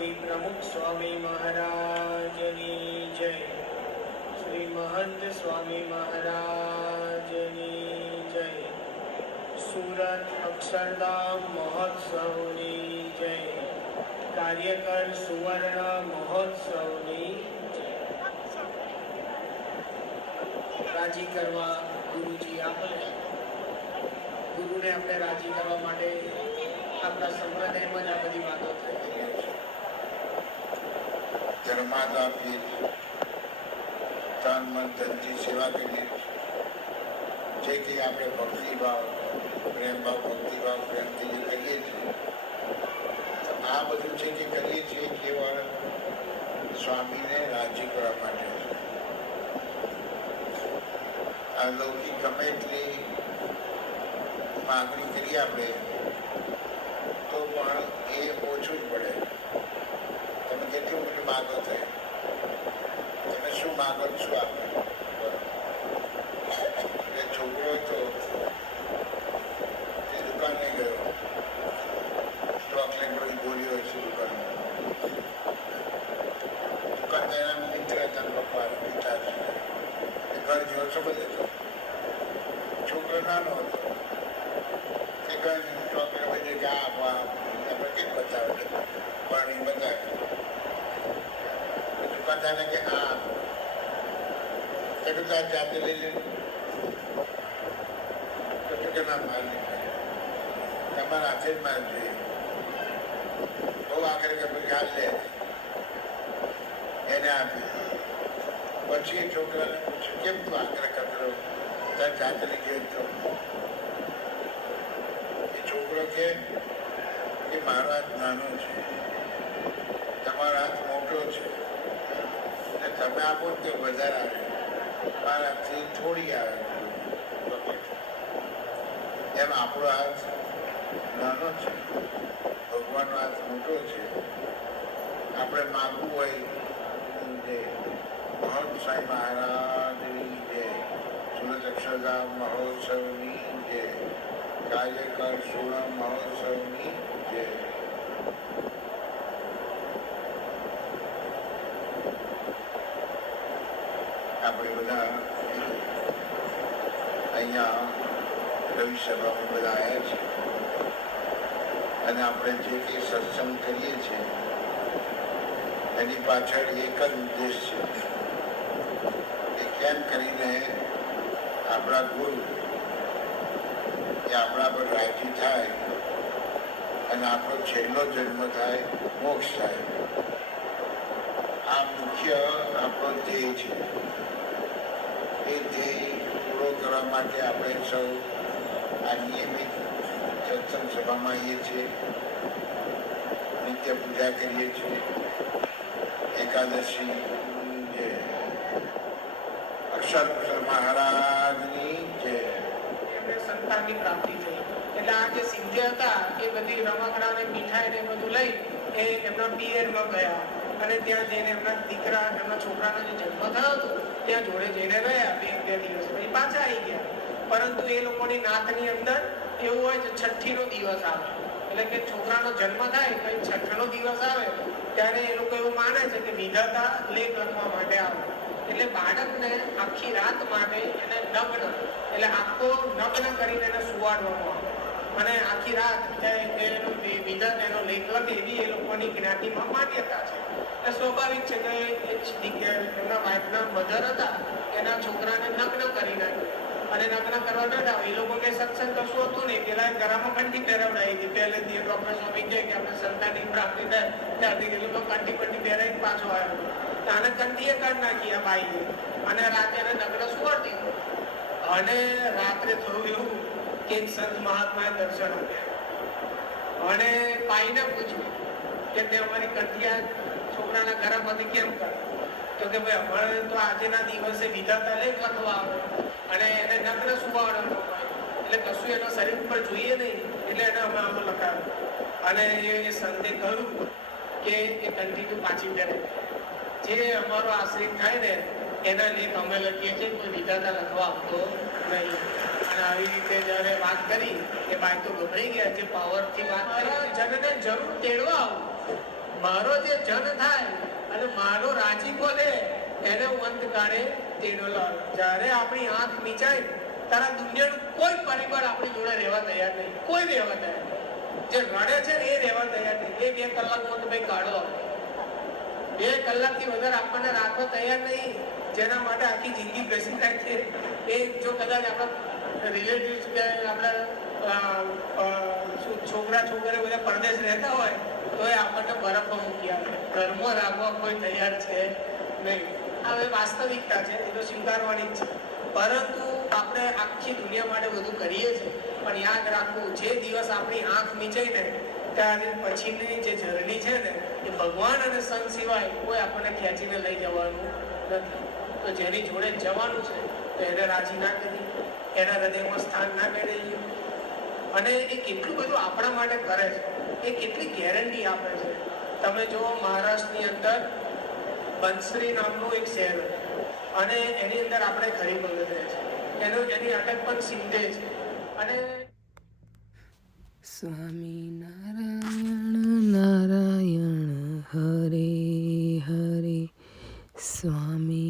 श्री प्रमुख स्वामी महाराजनी जय। श्री महंत स्वामी महाराजनी जय। सूरत अक्षरधाम महोत्सवनी जय। कार्यकर सुवर्ण महोत्सवनी राजी करवा गुरुजी આપણે ગુરુને આપણે રાજી કરવા માટે આપણા સંપ્રદાયમાં જ આ બધી વાતો થઈ રહી છે। ધર્માદા પીર તન મન ધનથી સેવા કરીએ જે કે આપણે ભક્તિભાવ પ્રેમભાવ ભક્તિભાવ પ્રેમથી જે કરીએ છીએ તો આ બધું છે કે કરીએ છીએ કેવળ સ્વામીને રાજી કરવા માટે છે। આ લૌકિક ગમે એટલી માગણી કરીએ આપણે તો પણ એ ઓછું જ પડે। તમે કેટલું બધું માગો થાય, તમે શું માગો શું આપે? એ છોકરો તો એ દુકાને ગયો, ચોકલેટ બધી ગોળીઓ છે દુકાનમાં, દુકાનદારના મિત્ર હતા પપ્પા મીઠા છે એ ઘર જેવો સમજ હતો। છોકરો નાનો હતો એ ઘર ચોકલેટ બધી કે આપવા આપણે કેમ બતાવે પાણી બતાવે દુકાનદારને કે હા આપો એટલું તાર જાતે લઈ લે તો કે ના માર તમારા હાથે જ માર જોઈએ બહુ આખરે કે પછી હાથ લે એને આપી। પછી એ છોકરાને પૂછ્યું કેમ તું આગ્રહ કરતો તાર જાતે લઈ ગયો તો એ છોકરો કે મારો હાથ નાનો છે, તમારો હાથ મોટો છે અને તમે આપો તે વધારે આવે, મારાથી થોડી આવે એમ આપણો હાથ નાનો છે, ભગવાનનો હાથ મોટો છે। આપણે માગવું હોય જે મહંત સાંઈ મહારાજની જય, સુરત અક્ષરધામ મહોત્સવની જય, કાર્યકર સોળમ મહોત્સવની જય। આપણે બધા અહીંયા રવિ સભામાં બધા આવ્યા છે અને આપણે જે કંઈ સત્સંગ કરીએ છીએ એની પાછળ એક જ ઉદ્દેશ છે કે કેમ કરીને આપણા ગુરુ એ આપણા પર રાજી થાય અને આપણો છેલ્લો જન્મ થાય, મોક્ષ થાય। આ મુખ્ય આપણો ધ્યેય છે। એ ધ્યેય પૂરો કરવા માટે આપણે સૌ આ નિયમિત સત્સંગ સભામાં આવીએ છીએ, નિત્ય પૂજા કરીએ છીએ, એકાદશી જય, અક્ષર મહારાજની જય। એમને સંતાનની પ્રાપ્તિ થઈ એટલે આ જે સિદ્ધે હતા એ બધી રમકડા ને મીઠાઈ ને બધું લઈ એ એમના પિયરમાં ગયા અને ત્યાં જઈને એમના દીકરા એમના છોકરાનો જે જન્મ થયો હતો ત્યાં જોડે જઈને રહ્યા બે દિવસ પછી પાછા આવી ગયા। પરંતુ એ લોકોની નાતની અંદર એવું હોય છે છઠ્ઠીનો દિવસ આવે એટલે કે છોકરાનો જન્મ થાય પછી છઠ્ઠનો દિવસ આવે ત્યારે એ લોકો એવું માને છે કે વિધાતા લેખ લખવા માટે આવે એટલે બાળકને આખી રાત માટે એને નગ્ન એટલે આખો નગ્ન કરીને એને સુવાડવામાં આવે અને આખી રાત વિધાતા એનો લેખ લખે એવી એ લોકોની જ્ઞાતિમાં માન્યતા છે। એટલે સ્વાભાવિક છે કે એમના વાઇફના મધર હતા એના છોકરાને નગ્ન કરી નાખ્યો અને નગ્ન કરવા બેઠા એ લોકો કે સત્સંગ કશું હતું નહીં, પેલા ગળામાં કંઠી પહેરાવડાવી હતી પહેલેથી ડોક્ટર સ્વામી કહે કે આપણે સંતાનની પ્રાપ્તિ થાય ત્યારથી એ લોકો કંઠી પહેરાવી પાછો આવ્યો આને કંઠીએ કાઢી નાખી આ બાઈએ અને રાતે એને નગ્ન સુવાડી દીધો અને રાત્રે થયું એવું કે સંત મહાત્માએ દર્શન આપ્યા અને બાઈને પૂછ્યું કે તે અમારી કંઠિયા છોકરાના ગળામાંથી કેમ કરે તો કે ભાઈ અમારે તો આજના દિવસે વિધાતા લેખ લખવા આવે અને એને નગ્ન સુવાડવાનો હોય એટલે કશું એના શરીર ઉપર જોઈએ નહીં એટલે એને અમે આમાં લખાવ્યું અને એ સંતે કહ્યું કે એ કંઠી પાછી પહેરે જે અમારો આશ્રિત થાય ને એના લેખ અમે લખીએ છીએ, કોઈ વિધાતા લખવા આપતો નહીં। અને આવી રીતે જયારે વાત કરી એ બાઈ તો ગભરાઈ ગયા જે પાવરથી વાત કરી જનને જરૂર તેડવા આવું મારો જે જન થાય અને મારો રાજી બોલે એને હું અંત કાઢે તેનો લાભ. જ્યારે આપણી આંખ મીચાય તારા દુનિયાનું કોઈ પરિબળ આપણી જોડે રહેવા તૈયાર નહીં, કોઈ રહેવા તૈયાર નહીં. જે રડે છે ને એ રહેવા તૈયાર નહીં. એ 2 કલાક મોત ભાઈ કાઢો, 2 કલાકથી વધારે આપણને રાખવા તૈયાર નહીં. જેના માટે આખી જિંદગી બેસી થાય છે એ જો કદાચ આપણા રિલેટિવ્સ કે આપણા છોકરા છોકરીઓ બધા પરદેશ રહેતા હોય તો એ આપણને બરફમાં મૂકી આવે, ઘરમાં રાખવા કોઈ તૈયાર છે નહીં. આ વાસ્તવિકતા છે, એ તો સ્વીકારવાની જ છે. પરંતુ આપણે આખી દુનિયા માટે બધું કરીએ છીએ, પણ યાદ રાખવું જે દિવસ આપણી આંખ મીચાઈ ને ત્યાર પછીની જે જર્ની છે ને એ ભગવાન અને સંત સિવાય કોઈ આપણને ખેંચીને લઈ જવાનું નથી. તો જેની જોડે જવાનું છે તો એને રાજી ના કરીએ, એના હૃદયમાં સ્થાન ના મેળવીએ. અને એ કેટલું બધું આપણા માટે કરે છે, એ કેટલી ગેરંટી આપે છે. તમે જુઓ મહારાષ્ટ્રની અંદર બંસરી નામનું એક શહેર અને એની અંદર આપણે ગરીબ ભગત રહે છે, એની અટક પણ સિંધે છે. અને સ્વામી નારાયણ નારાયણ હરે હરે સ્વામી